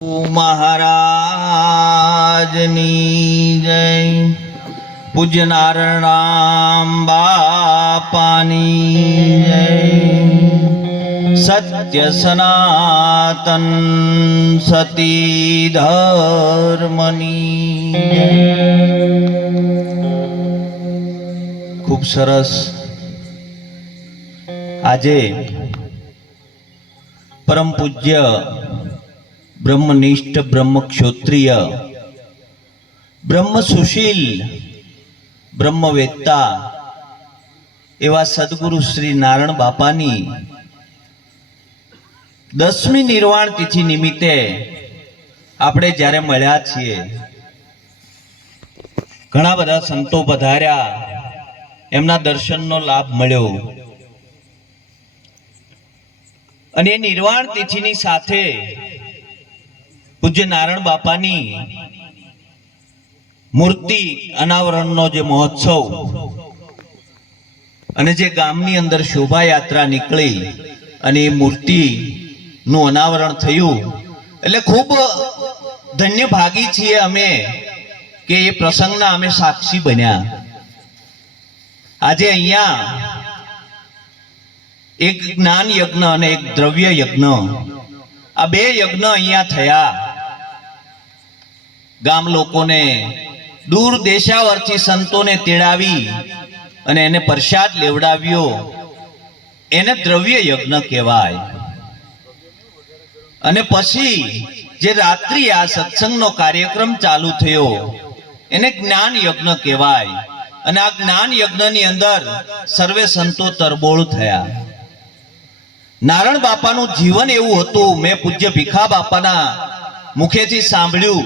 महाराजनी जय। पूज्य नारायण बापानी जय। सत्य सनातन सती धर्मनी जय। खूब सरस आजे परम पूज्य ब्रह्मनिष्ठ ब्रह्म क्षोत्रिय ब्रह्म सुशील ब्रह्मवेत्ता एवा सद्गुरु श्री नारायण बापानी 10મી निर्वाण तिथि निमित्ते आपणे ज्यारे मळ्या छीए, घणा बधा संतो पधार्या, एमना दर्शननो लाभ मळ्यो अने निर्वाण तिथिनी साथे पूज्य नारायण बापानी मूर्ति अनावरणनो जे महोत्सव अने जे गामनी अंदर शोभा यात्रा निकली अने मूर्ति नु अनावरण थयुं એટલે खूब धन्य भागी छीए अमे के ये प्रसंगना अमे साक्षी बन्या। आजे अहींया एक ज्ञान यज्ञ अने एक द्रव्य यज्ञ आ बे यज्ञ अहींया थया। गाम लोकोने दूर देशावरथी संतोने तेड़ावी अने एने प्रसाद लेवडाव्यो, एने द्रव्य यज्ञ कहेवाय। अने पछी जे रात्रि आ सत्संगनो कार्यक्रम चालू थयो एने ज्ञान यज्ञ कहेवाय। अने आ ज्ञान यज्ञनी अंदर सर्वे संतो तरबोळ थया। नारायण बापानुं जीवन एवुं हतुं, मैं पूज्य भीखा बापाना मुखेथी सांभळ्युं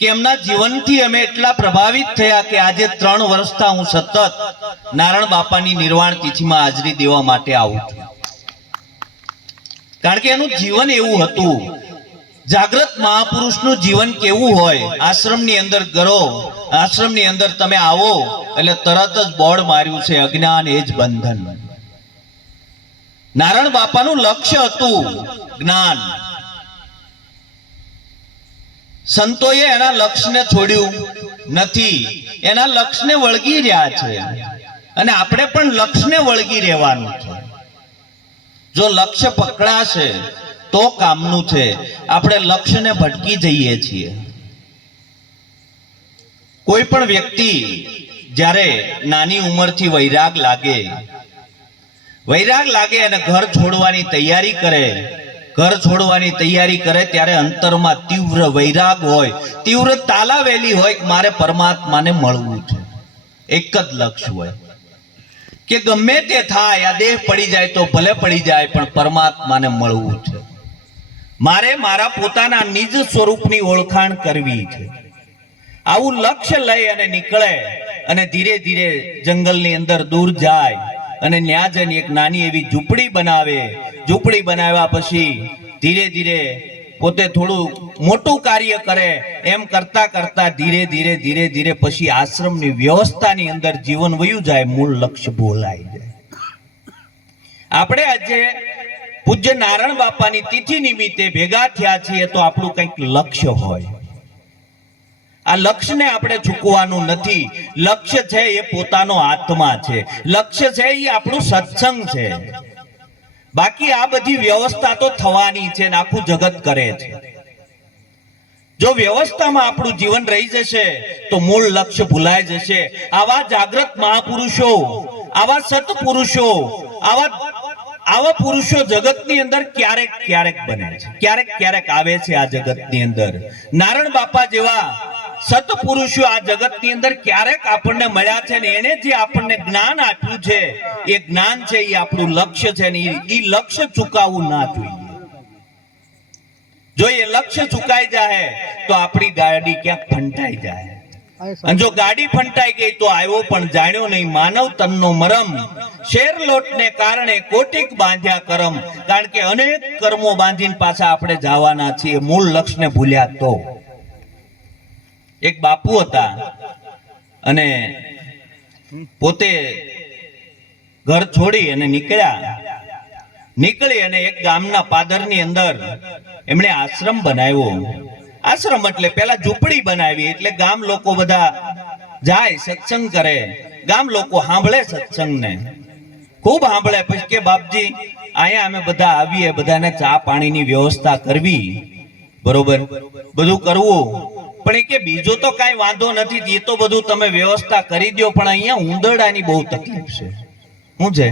कि एमना जीवनथी अमे एटला प्रभावित थया कि आजे 3 वर्षथी हूँ सतत नारायण बापानी निर्वाण तिथिमां हाजरी देवा माटे आવું છું। कारण के एनुं जीवन एवुं हतुं। जागृत महापुरुषनुं जीवन केवुं होय, आश्रमनी अंदर गरो, आश्रमनी अंदर तमे आवो એટલે તરત જ બોર્ડ માર્યું છે અજ્ઞાન એ જ બંધન। નારાયણ બાપાનું લક્ષ્ય હતું જ્ઞાન। संतोए एना लक्ष्य ने छोड्યું નથી, एना लक्ष्य ने वळगी રહ્યા છે અને આપણે પણ લક્ષ્ય ને વળગી રહેવાનું છે। જો લક્ષ્ય પકડાશે તો કામનું છે, આપણે લક્ષ્ય ને ભટકી જઈએ છીએ। કોઈ પણ વ્યક્તિ જ્યારે નાની ઉંમરથી વૈરાગ લાગે અને ઘર છોડવાની તૈયારી કરે, घर छोड़वानी तैयारी करे त्यारे अंतर में तीव्र वैराग होय, तीव्र तालावेली होय कि मारे परमात्मा ने मळवुं छे। एक ज लक्ष्य होय कि गमे ते थाय, आ देह पड़ी जाए तो भले पड़ी जाए पण परमात्मा ने मळवुं छे। मारे मारा पोताना निज स्वरूपनी ओळखाण करवी छे। आवुं लक्ष्य लई अने निकळे अने धीरे धीरे जंगलनी अंदर दूर जाय अने न्या जईने एक नानी एवी झूंपड़ी बनावे। झूंपड़ी बनाव्या पछी धीरे धीरे पोते थोड़ू मोटू कार्य करे। एम करता करता धीरे धीरे धीरे धीरे पछी आश्रमनी व्यवस्थानी अंदर जीवन वયું जाय, मूल लक्ष्य भूलाई जाय। आपणे आजे पूज्य नारायण बापानी तिथि निमित्ते भेगा थया छीए तो आपणुं कंईक लक्ष्य होय। आ लक्ष्य ने आपणे चूकवानुं नथी। लक्ष्य छे ए पोतानो आत्मा छे, लक्ष्य छे ए आपणुं सत्संग छे। बाकी आ बधी व्यवस्था तो थवानी छे, आखुं जगत करे छे। जो व्यवस्था में आपणुं जीवन रही जशे तो मूल लक्ष्य भूलाई जशे। आवा जागृत महापुरुषो, आवा सत्पुरुषो, आवा पुरुषो जगतनी अंदर क्यारेक क्यारेक बने छे, क्यारेक क्यारेक आवे छे आ जगतनी अंदर। नारायण बापा जेवा सत्पुरुषो आ जगतनी अंदर क्यारेक आपणने मळ्या छे ने एने जे आपणने ज्ञान आप्युं छे ए ज्ञान छे ए आपणुं लक्ष्य छे ने ई लक्ष्य चूकावવું ना જોઈએ। जो ये लक्ष्य चुकाई जाए तो आपणी गाड़ी क्यांक फंटाई जाए। अने जो गाड़ी फंटाई गई तो आव्यो पण जाण्यो नहीं मानव तननो मरम। शेर लोटने कारणे कोटिक बांध्या करम। कारण के अनेक कर्मो बांधीने पाछा आपणे जवाना छीए, मूल लक्ष्य ने भूल्या तो। एक बापू हता अने पोते घर छोड़ी अने निकळ्या। નીકળી અને એક ગામના પાદરની અંદર એમણે આશ્રમ બનાવ્યો. આશ્રમ એટલે પેલા ઝૂંપડી બનાવી, એટલે ગામ લોકો બધા જાય સત્સંગ કરે, ગામ લોકો સાંભળે સત્સંગને, ખૂબ સાંભળે. પછી કે બાપજી અહીંયા અમે બધા આવીએ, બધાને ચા પાણીની વ્યવસ્થા કરવી, બરોબર, બધું કરવું, પણ એ કે બીજો તો કાંઈ વાંધો નથી, એ તો બધું તમે વ્યવસ્થા કરી દો, પણ અહીંયા ઉંદરડાની બહુ તકલીફ છે. શું છે?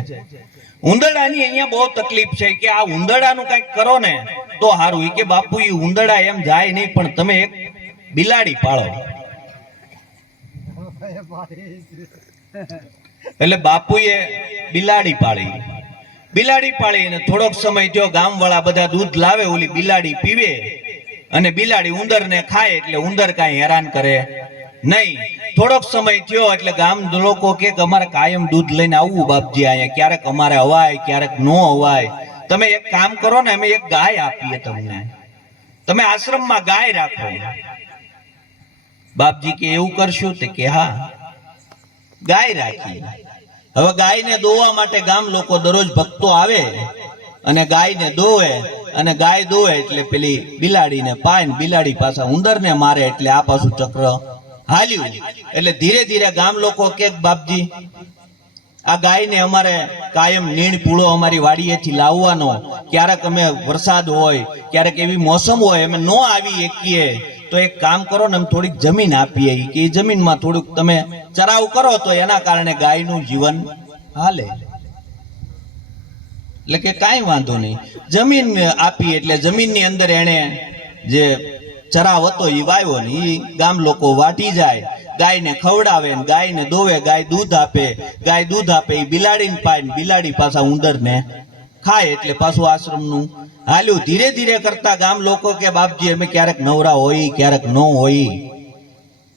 ઉંદરડાની અહીંયા બહુ તકલીફ છે, કે આ ઉંદરડાનું કંઈક કરો ને તો સારું. એ કે બાપુ એ ઉંદરડા એમ જાય નહીં, પણ તમે એક બિલાડી પાળો. એટલે બાપુએ બિલાડી પાળી. બિલાડી પાળીને થોડોક સમય થયો, ગામવાળા બધા દૂધ લાવે, ઓલી બિલાડી પીવે, અને બિલાડી ઉંદરને ખાય, એટલે ઉંદર કાંઈ હેરાન કરે નહીં. થોડોક સમય થયો એટલે ગામ લોકો કે અમારે કાયમ દૂધ લઈને આવવું બાપજી અહીંયા, ક્યારેક અમારે અવાય, ક્યારેક નો અવાય. તમે એક કામ કરો ને, અમે એક ગાય આપીએ તમને, તમે આશ્રમમાં ગાય રાખો. બાપજી કે એવું કરશું? તે કે હા, ગાય રાખી. હવે ગાયને દોવા માટે ગામ લોકો દરરોજ ભક્તો આવે અને ગાયને દોવે, અને ગાય દોવે એટલે પેલી બિલાડીને પાય, બિલાડી પાછા ઉંદરને મારે, એટલે આ પાછું ચક્ર હાલ્યું. એટલે ધીરે ધીરે ગામ લોકો કે બાપજી આ ગાયને અમારે કાયમ નીણ પૂળો અમારી વાડીએથી લાવવાનો, ક્યારેક અમે વરસાદ હોય, ક્યારેક એવી મોસમ હોય અમે ન આવી શકીએ, તો એક કામ કરો ને, અમે થોડીક જમીન આપીએ, કે એ જમીનમાં થોડુંક તમે ચરાવ કરો તો એના કારણે ગાયનું જીવન હાલે. એટલે કે કાંઈ વાંધો નહીં, જમીન આપી. એટલે જમીનની અંદર એને જે ચરાવ હતો એ વાવ્યો ને, એ ગામ લોકો વાટી જાય, ગાયને ખવડાવે, ગાયને દોવે, ગાય દૂધ આપે, ગાય દૂધ આપે, એ બિલાડીને પાય, બિલાડી પાછા ઉંદરને ખાય, એટલે પાછું આશ્રમનું હાલ્યું. ધીરે ધીરે કરતા ગામ લોકો કે બાપજી અમે ક્યારેક નવરા હોય, ક્યારેક ન હોય,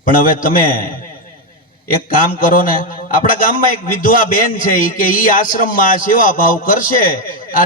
પણ હવે તમે એક કામ કરો ને, આપણા ગામમાં એક વિધવા બેન છે, એ કે ઈ આશ્રમમાં સેવા ભાવ કરશે, આ